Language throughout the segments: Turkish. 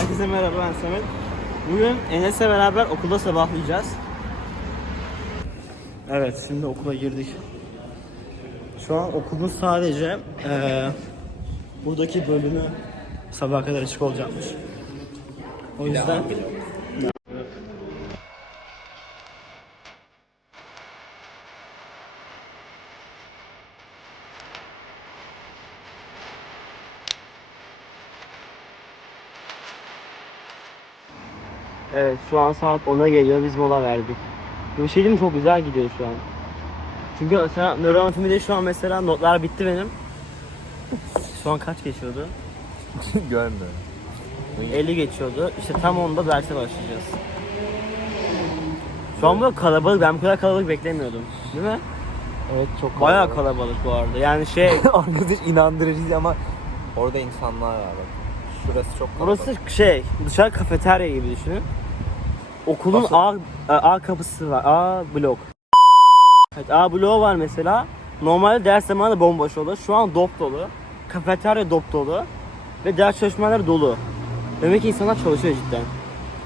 Herkese merhaba ben Samet. Bugün Enes'le beraber okulda sabahlayacağız. Evet şimdi okula girdik. Şu an okulun sadece eee, buradaki bölümü sabaha kadar açık olacakmış. O yüzden Evet şu an saat 10'a geliyor biz mola verdik. Bir şey diyeyim mi? çok güzel gidiyor şu an. Çünkü mesela nöroanatomide şu an mesela notlar bitti benim. Şu an kaç geçiyordu? Görmüyorum. 50 geçiyordu. İşte tam onda derse başlayacağız. Şu an böyle kalabalık. Ben bu kadar kalabalık beklemiyordum. Değil mi? Evet çok Bayağı kalabalık bu arada. Yani şey Arkadaş inandırıcı ama orada insanlar var bak. Şurası çok kalabalık. burası şey dışarı kafeterya gibi düşünün. Okulun A, A kapısı var. A blok. Evet A bloğu var mesela. Normalde ders zamanı bomboş olur. Şu an dop dolu. Kafeterya dop dolu. Ve ders çalışmaları dolu. Demek ki insanlar çalışıyor cidden.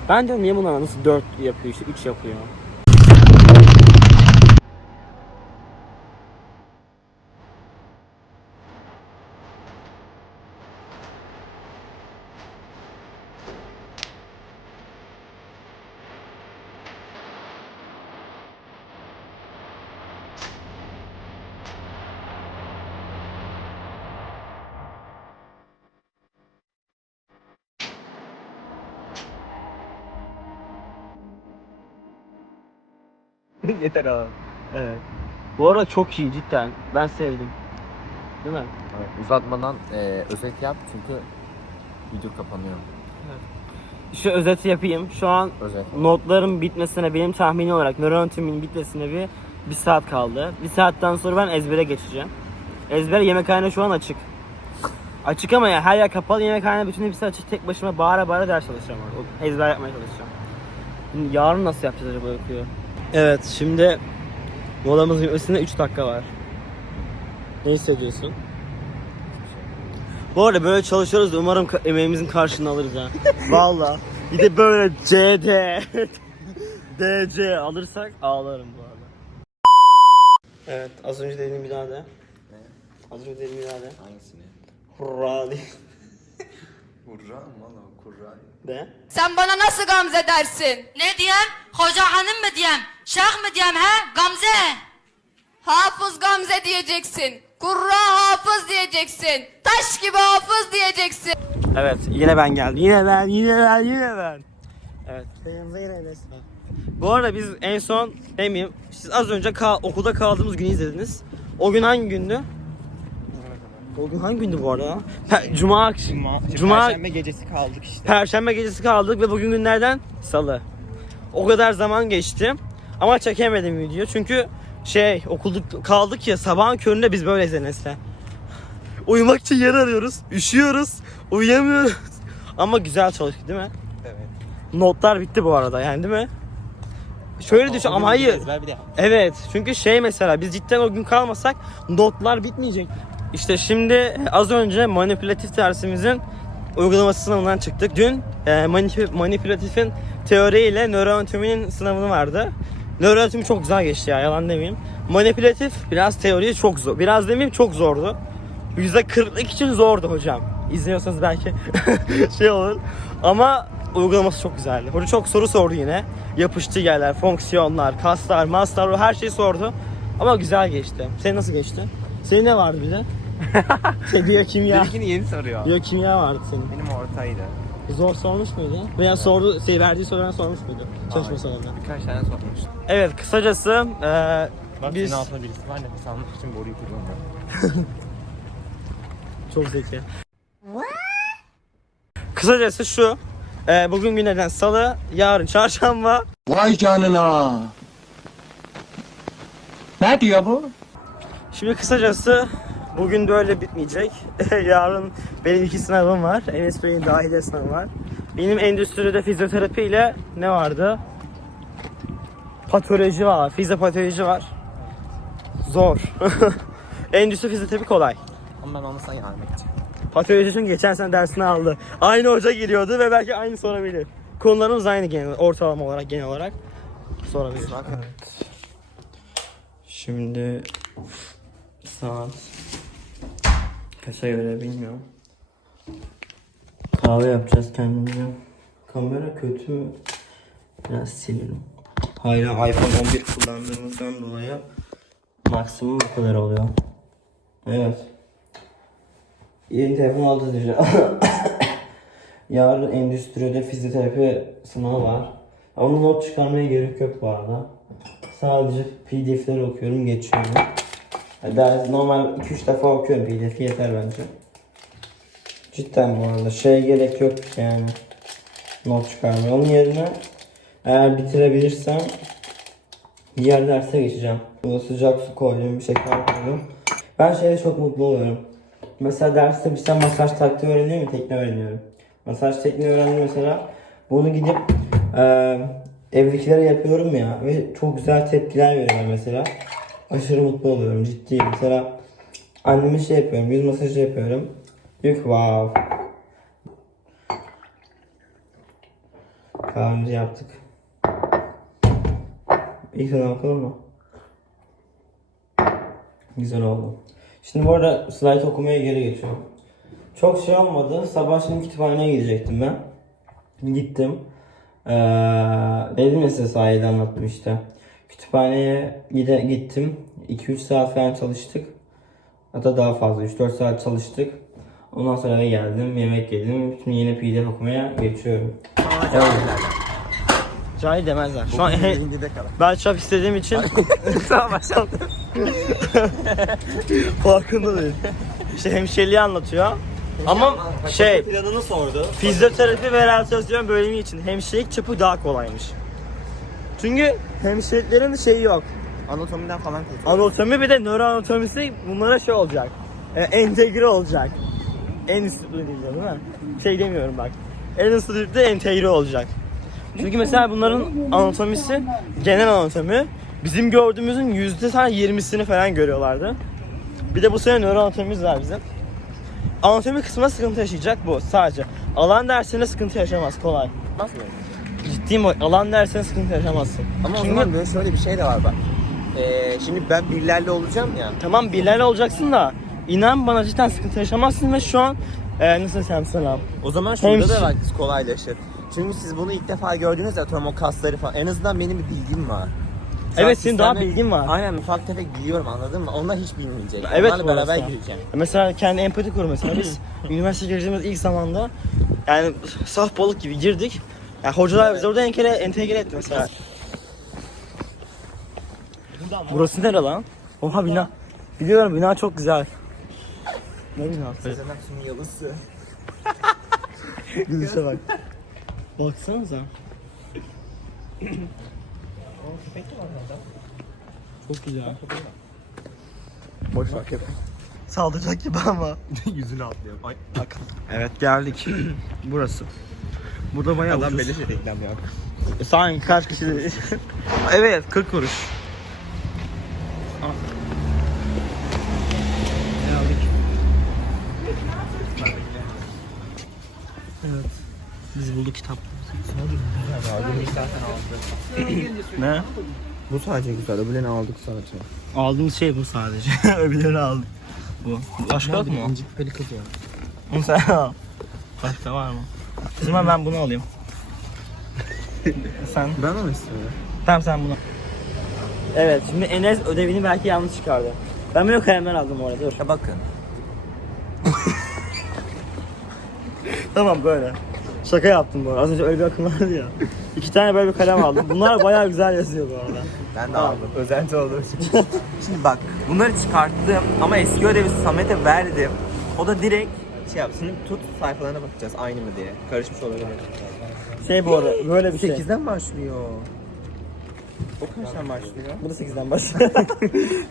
Ben diyorum niye bunlar nasıl 4 yapıyor işte 3 yapıyor. Yeter abi. Evet. Bu arada çok iyi cidden. Ben sevdim. Değil mi? Uzatmadan e, özet yap çünkü video kapanıyor. İşte özeti yapayım. Şu an Özet. notların bitmesine benim tahmini olarak nöroanatomin bitmesine bir bir saat kaldı. Bir saatten sonra ben ezbere geçeceğim. Ezber yemekhane şu an açık. Açık ama ya her yer kapalı yemekhane bütün hepsi açık. Tek başıma bağıra bağıra ders çalışacağım orada. Ezber yapmaya çalışacağım. Şimdi yarın nasıl yapacağız acaba okuyor? Evet şimdi molamızın bitmesine 3 dakika var. Ne hissediyorsun? Bu arada böyle çalışıyoruz da umarım ka- emeğimizin karşılığını alırız ha. Valla. Bir de böyle CD, DC alırsak ağlarım bu arada. Evet az önce dediğim bir daha de. Az önce dediğim bir daha de. Hangisini? Hurra diye. Kurra valla kurra. De. Sen bana nasıl gamze dersin? Ne diyem? Hoca hanım mı diyem? Şeyh mi diyem he? Gamze. Hafız gamze diyeceksin. Kurra hafız diyeceksin. Taş gibi hafız diyeceksin. Evet yine ben geldim. Yine ben, yine ben, yine ben. Evet. Yanımızda yine var. Bu arada biz en son demeyeyim. Siz az önce kal- okulda kaldığımız günü izlediniz. O gün hangi gündü? O gün hangi gündü bu arada? Pe- Cuma akşamı. Cuma, Perşembe gecesi kaldık işte. Perşembe gecesi kaldık ve bugün günlerden Salı. O kadar zaman geçti. Ama çekemedim video çünkü şey okulda kaldık ya sabahın köründe biz böyleyiz Enes'le. Uyumak için yer arıyoruz. Üşüyoruz. Uyuyamıyoruz. Ama güzel çalıştık değil mi? Evet. Notlar bitti bu arada yani değil mi? Şöyle düşün ama hayır. Ezber bir de. Evet çünkü şey mesela biz cidden o gün kalmasak notlar bitmeyecek. İşte şimdi az önce manipülatif dersimizin uygulaması sınavından çıktık. Dün e, manip- manipülatifin teoriyle nöroanatominin sınavını vardı. Nöroanatomi çok güzel geçti ya yalan demeyeyim. Manipülatif biraz teoriyi çok zor. Biraz demeyeyim çok zordu. %40'lık için zordu hocam. İzliyorsanız belki şey olur. Ama uygulaması çok güzeldi. Hoca çok soru sordu yine. Yapıştığı yerler, fonksiyonlar, kaslar, maslar her şeyi sordu. Ama güzel geçti. Senin nasıl geçti? Senin ne vardı bir de? şey biyokimya. Benimkini yeni soruyor. Biyokimya vardı senin. Benim ortaydı. Zor sormuş muydu? Veya sordu, şey, verdiği sorularını sormuş muydu? Çalışma salonunda. Birkaç tane sormuştum. Evet kısacası eee Bak biz... senin altında birisi var nefes almak için boruyu kullanıyor. Çok zeki. Kısacası şu. eee, bugün günlerden salı, yarın çarşamba. Vay canına. Ne diyor bu? Şimdi kısacası bugün böyle bitmeyecek. yarın benim iki sınavım var. Enes Bey'in dahiliye sınavı var. Benim endüstride fizyoterapi ile ne vardı? Patoloji var, fizyopatoloji var. Zor. Endüstri fizyoterapi kolay. Ama ben onu sana yardım edeceğim. Patoloji çünkü geçen sene dersini aldı. Aynı hoca giriyordu ve belki aynı sorabilir. Konularımız aynı genel ortalama olarak genel olarak sorabilir. Şimdi saat kaça göre bilmiyorum. Kahve yapacağız kendimize. Kamera kötü mü? Biraz silelim. Hala iPhone 11 kullandığımızdan dolayı maksimum bu kadar oluyor. Evet. Yeni telefon aldı diyeceğim. Yarın endüstride fizyoterapi sınavı var. Ama not çıkarmaya gerek yok bu arada. Sadece pdf'leri okuyorum geçiyorum. Ders normal 2-3 defa okuyorum pdf'i yeter bence. Cidden bu arada şey gerek yok yani. Not çıkarmaya. Onun yerine eğer bitirebilirsem diğer derse geçeceğim. Burada sıcak su koydum, bir şeker koydum. Ben şeyde çok mutlu oluyorum. Mesela derste bir şey masaj taktiği öğreniyor mu? Tekne öğreniyorum. Masaj tekniği öğrendim mesela. Bunu gidip eee evdekilere yapıyorum ya ve çok güzel tepkiler veriyorlar mesela. Aşırı mutlu oluyorum ciddiyim. Mesela anneme şey yapıyorum, yüz masajı yapıyorum. Diyor wow. Kahvemizi yaptık. İlk sana bakalım mı? Güzel oldu. Şimdi bu arada slide okumaya geri geçiyorum. Çok şey olmadı. Sabah şimdi kütüphaneye gidecektim ben. Gittim. Ee, dedim ya size sahilde anlattım işte. Kütüphaneye gide, gittim. 2-3 saat falan çalıştık. Hatta daha fazla 3-4 saat çalıştık. Ondan sonra eve geldim, yemek yedim. Şimdi yine pdf okumaya geçiyorum. Cahil demezler. Şu an ben çap istediğim için farkında değil. İşte hemşireliği anlatıyor. Ama şey Planını sordu. fizyoterapi ve rehabilitasyon bölümü için hemşirelik çapı daha kolaymış. Çünkü hemşireliklerin şeyi yok. Anatomiden falan kurtuldum. Anatomi bir de nöroanatomisi bunlara şey olacak. E, entegre olacak. En üst düzeyde değil mi? Şey demiyorum bak. En üst düzeyde entegre olacak. Çünkü mesela bunların anatomisi genel anatomi. Bizim gördüğümüzün yüzde sadece 20'sini falan görüyorlardı. Bir de bu sene nöroanatomimiz var bizim. Anatomi kısmında sıkıntı yaşayacak bu sadece. Alan dersinde sıkıntı yaşamaz kolay. Nasıl? Bak alan dersinde sıkıntı yaşamazsın. Ama Çünkü- o zaman böyle şöyle bir şey de var bak. Ee, şimdi ben birlerle olacağım ya. Tamam birlerle olacaksın da inan bana cidden sıkıntı yaşamazsın ve şu an e, nasıl desem sana O zaman şurada Hemşire- da bak kolaylaşır. Çünkü siz bunu ilk defa gördünüz atıyorum o kasları falan. En azından benim bir bilgim var. Evet, senin daha bilgin var. Aynen ufak tefek biliyorum anladın mı? Onlar hiç bilmeyecek. Evet, Onlarla beraber gireceğim. Mesela kendi empati kur mesela biz üniversite girdiğimiz ilk zamanda yani saf balık gibi girdik. Yani hocalar bizi orada entegre, entegre etti mesela. Burası nere lan? Oha bina. Biliyorum bina çok güzel. Ne binası? Sezen Aksu'nun yalısı. Gülüşe bak. Baksanıza. Çok güzel. Boş ver hep. Saldıracak gibi ama. Yüzüne atlıyor. Ay. Bak. Evet geldik. Burası. Burada bayağı Adam ucuz. beleş reklam ya. Sanki kaç kişi de... evet 40 kuruş. Evet. Biz bulduk kitap. ne? Bu sadece güzel. Öbürlerini aldık sadece. Aldığımız şey bu sadece. Öbürlerini aldık. Bu. Başka yok mu? İnci küpeli kız ya. Bunu sen al. Başka var mı? O zaman ben bunu alayım. sen? Ben onu istiyorum. Tamam sen bunu. Evet şimdi Enes ödevini belki yanlış çıkardı. Ben böyle kalemler aldım orada dur. Ya bakın. Tamam böyle. Şaka yaptım bu arada. Az önce öyle bir akım vardı ya. İki tane böyle bir kalem aldım. Bunlar bayağı güzel yazıyor bu arada. Ben de aldım. Özenti olduğum için. Şimdi bak bunları çıkarttım ama eski ödevi Samet'e verdim. O da direkt şey yap. Şimdi tut sayfalarına bakacağız aynı mı diye. Karışmış olabilir. Şey bu arada böyle bir şey. 8'den başlıyor. O kaçtan başlıyor? Bu da 8'den başlıyor.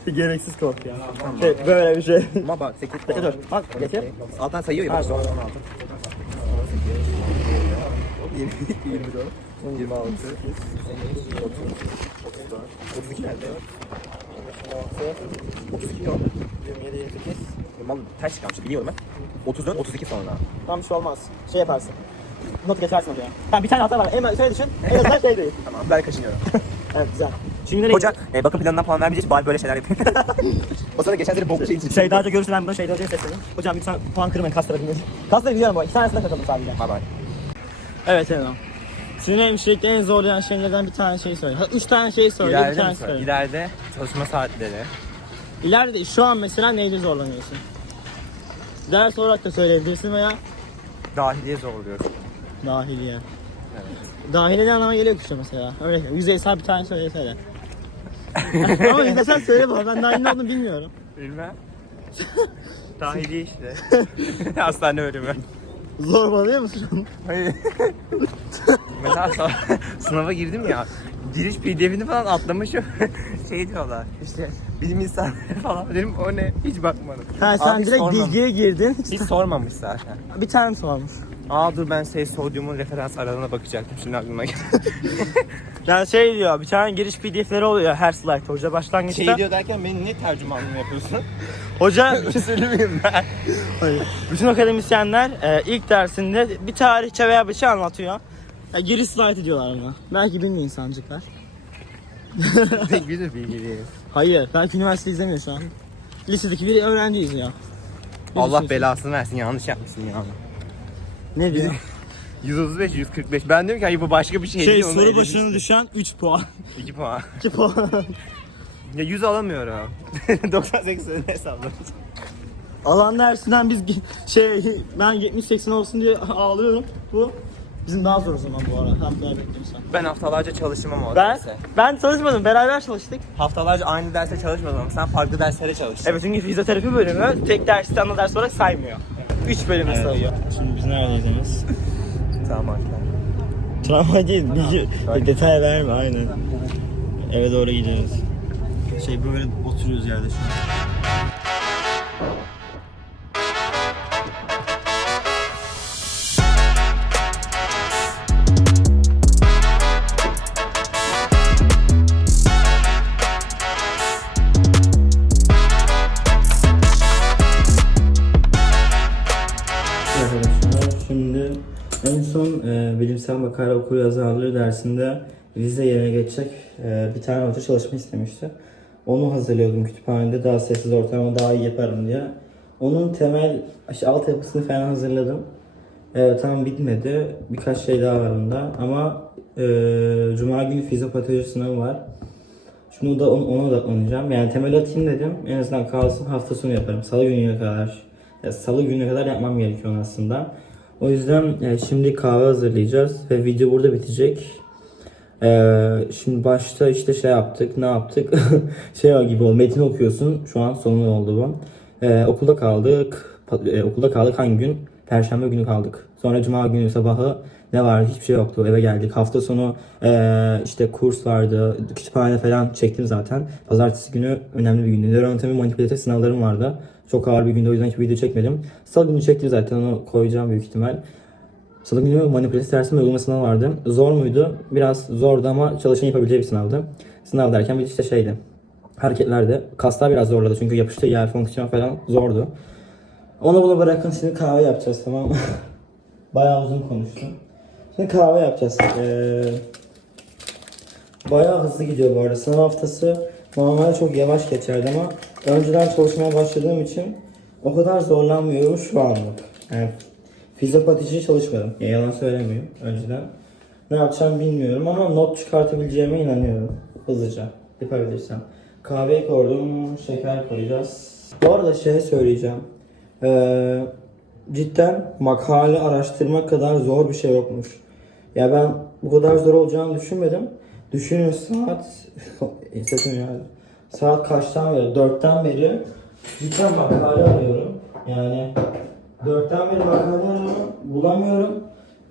Gereksiz korku ya. Şey, böyle bir şey. Ama bak 8 Dur dur. Bak getir. Alttan sayıyor ya. Ha, sonra 16. 24 26 30 32 nerede? 32 yok. 27 28 Mal ters çıkarmış biliyorum ben. 34 32 sonra. Tam bir şey olmaz. Şey yaparsın. Not geçersin oraya. Tamam bir tane hata var. En şöyle düşün. En azından şey değil. Tamam ben kaşınıyorum. Evet güzel. Şimdi nereye Hoca e, bakım planından puan vermeyeceğiz bari böyle şeyler yapayım. o sonra geçen sene bok şey için. Şey daha önce görürse ben buna şey hocaya sesleneyim. Hocam lütfen puan kırmayın kaslara dinleyin. Kaslara biliyorum bu. İki tanesine katıldım sadece. Bye bye. Evet evet. Sizin hemşirelikte en zorlayan şeylerden bir tane şey söyle. Ha, üç tane şey söyle. bir İleride mi tane söyle? İleride çalışma saatleri. İleride şu an mesela neyde zorlanıyorsun? Ders olarak da söyleyebilirsin veya Dahiliye zorluyoruz. dahiliye. Dahiliye ne anlama geliyor işte mesela? Örnek ver, yüzeysel bir tane söylesene. Ama yüzeysel söyle bana ben dahil ne olduğunu bilmiyorum. Bilmem. Dahiliye işte. Hastane bölümü. Zorbalıyor musun? Hayır. Mesela sa- sınava girdim ya. Giriş pdf'ini falan atlamışım. şey diyorlar işte bilim insanları falan dedim o ne hiç bakmadım. Ha sen Abi direkt sormamış. bilgiye girdin. Hiç sormamış zaten. Bir tane sormuş. Aa dur ben şey sodyumun referans aralığına bakacaktım şimdi aklıma geldi. Yani şey diyor bir tane giriş pdf'leri oluyor her slide. Hoca başlangıçta. şey diyor derken benim ne tercümanlığını yapıyorsun? Hoca Bir şey söylemeyeyim ben. bütün akademisyenler e, ilk dersinde bir tarihçe veya bir şey anlatıyor. Ya, giriş slide diyorlar ona. Belki bilmiyor insancıklar. Tek bilir bilgi Hayır, belki üniversite izlemiyor şu an. Lisedeki bir öğrenci izliyor. Ne Allah düşünüyorsun? belasını versin yanlış yapmışsın ya. Ne diyor? 135 145 ben diyorum ki hayır bu başka bir şey, Şey değil. onu soru başına düşen 3 puan. 2 puan. 2 puan. Ya 100 alamıyorum. 98 hesapladım. Alan dersinden biz şey ben 70-80 olsun diye ağlıyorum. Bu bizim daha zor o zaman bu ara. Haftaya bekliyorum sen. Ben haftalarca çalışmam o Ben derse. ben çalışmadım. Beraber çalıştık. Haftalarca aynı derse çalışmadım ama sen farklı derslere çalıştın. Evet çünkü fizyoterapi bölümü tek dersi ana ders olarak saymıyor. 3 bölüme sayıyor. Şimdi biz neredeyiz Enes? Tamam arkadaşlar. Travma değil, bilgi, detay verme aynen. Eve doğru gidiyoruz. Şey böyle oturuyoruz yerde şu an. En son e, bilimsel makale okur yazarlığı dersinde vize yerine geçecek e, bir tane hoca çalışma istemişti. Onu hazırlıyordum kütüphanede daha sessiz ortamda daha iyi yaparım diye. Onun temel işte altyapısını falan hazırladım. E, tam bitmedi. Birkaç şey daha var onda ama e, Cuma günü fizyopatoloji sınavı var. Şunu da on- ona odaklanacağım. Yani temel atayım dedim. En azından kalsın hafta sonu yaparım. Salı gününe kadar. Ya Salı gününe kadar yapmam gerekiyor aslında. O yüzden e, şimdi kahve hazırlayacağız ve video burada bitecek. E, şimdi başta işte şey yaptık, ne yaptık? şey gibi oldu. Metin okuyorsun. Şu an sonu oldu bu. E, okulda kaldık. Okulda kaldık hangi gün? Perşembe günü kaldık. Sonra cuma günü sabahı ne vardı? Hiçbir şey yoktu. Eve geldik. Hafta sonu e, işte kurs vardı. Kütüphane falan çektim zaten. Pazartesi günü önemli bir gündü. Nöroanatomi manipülatif sınavlarım vardı. Çok ağır bir günde o yüzden hiç video çekmedim. Salı günü çektim zaten onu koyacağım büyük ihtimal. Salı günü manipülatif dersim uygulama sınavı vardı. Zor muydu? Biraz zordu ama çalışan yapabileceği bir sınavdı. Sınav derken bir işte şeydi. Hareketlerde. Kaslar biraz zorladı çünkü yapıştığı yer fonksiyon falan zordu. Onu bunu bırakın şimdi kahve yapacağız tamam mı? Bayağı uzun konuştum. Şimdi kahve yapacağız. Ee, bayağı hızlı gidiyor bu arada. Sınav haftası normalde çok yavaş geçerdi ama önceden çalışmaya başladığım için o kadar zorlanmıyorum şu anlık. Yani fizyopatici çalışmadım. Ya yalan söylemiyorum önceden. Ne yapacağım bilmiyorum ama not çıkartabileceğime inanıyorum. Hızlıca yapabilirsem. Kahveyi koydum, şeker koyacağız. Bu arada şey söyleyeceğim. Ee, cidden makale araştırmak kadar zor bir şey yokmuş. Ya ben bu kadar zor olacağını düşünmedim. Düşünün saat sesim yani. Saat kaçtan beri? Dörtten beri cidden makale arıyorum. Yani dörtten beri makale arıyorum. Bulamıyorum.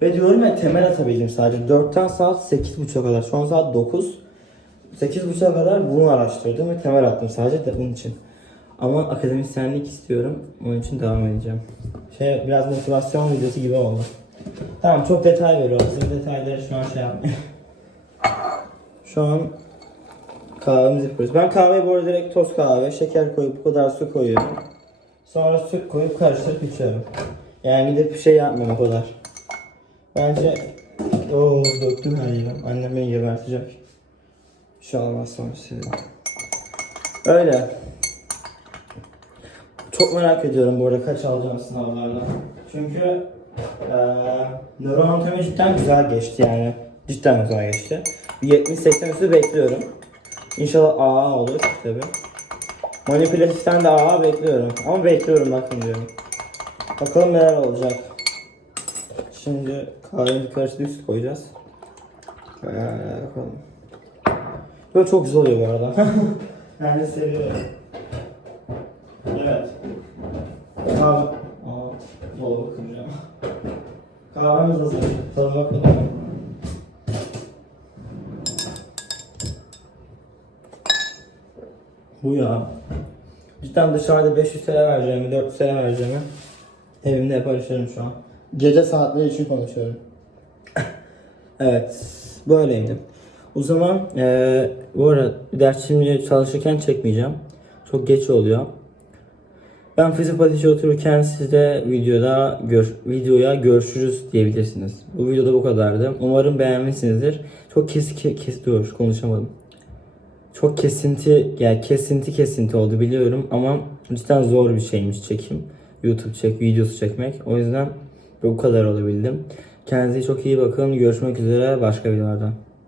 Ve diyorum ya temel atabildim sadece. Dörtten saat sekiz buçuğa kadar. Şu an saat dokuz. Sekiz buçuğa kadar bunu araştırdım ve temel attım sadece de bunun için. Ama akademisyenlik istiyorum. Onun için devam edeceğim. Şey biraz motivasyon videosu gibi oldu. Tamam çok detay veriyorum. Sizin detayları şu an şey yapmayayım. şu an kahvemizi yapıyoruz. Ben kahveye bu arada direkt toz kahve, şeker koyup bu kadar su koyuyorum. Sonra süt koyup karıştırıp içiyorum. Yani gidip bir şey yapmıyorum o kadar. Bence Oo döktüm her yere. Annem beni gebertecek. Bir şey olmaz sonra. Öyle. Çok merak ediyorum bu arada kaç alacağım sınavlarda. Çünkü eee nöro anatomi cidden güzel geçti yani. Cidden güzel geçti. Bir 70-80 üstü bekliyorum. İnşallah AA olur tabi. Manipülatiften de AA bekliyorum. Ama bekliyorum bakın diyorum. Bakalım neler olacak. Şimdi kahvenin karşısına süt koyacağız. Ee, bakalım. Böyle çok güzel oluyor bu arada. yani seviyorum. Evet. Kahve. Aa, dolabı kıracağım. Kahvemiz hazır. Tadına bakalım. Bu ya. Cidden dışarıda 500 TL vereceğimi, 400 TL vereceğimi evimde yapar içerim şu an. Gece saatleri için konuşuyorum. evet, böyleydi. O zaman eee bu arada ders şimdi çalışırken çekmeyeceğim. Çok geç oluyor. Ben fizik otururken siz de videoda gör, videoya görüşürüz diyebilirsiniz. Bu videoda bu kadardı. Umarım beğenmişsinizdir. Çok kes, kes, kes konuşamadım. Çok kesinti yani kesinti kesinti oldu biliyorum ama cidden zor bir şeymiş çekim. YouTube çek videosu çekmek. O yüzden bu kadar olabildim. Kendinize çok iyi bakın. Görüşmek üzere başka videolarda.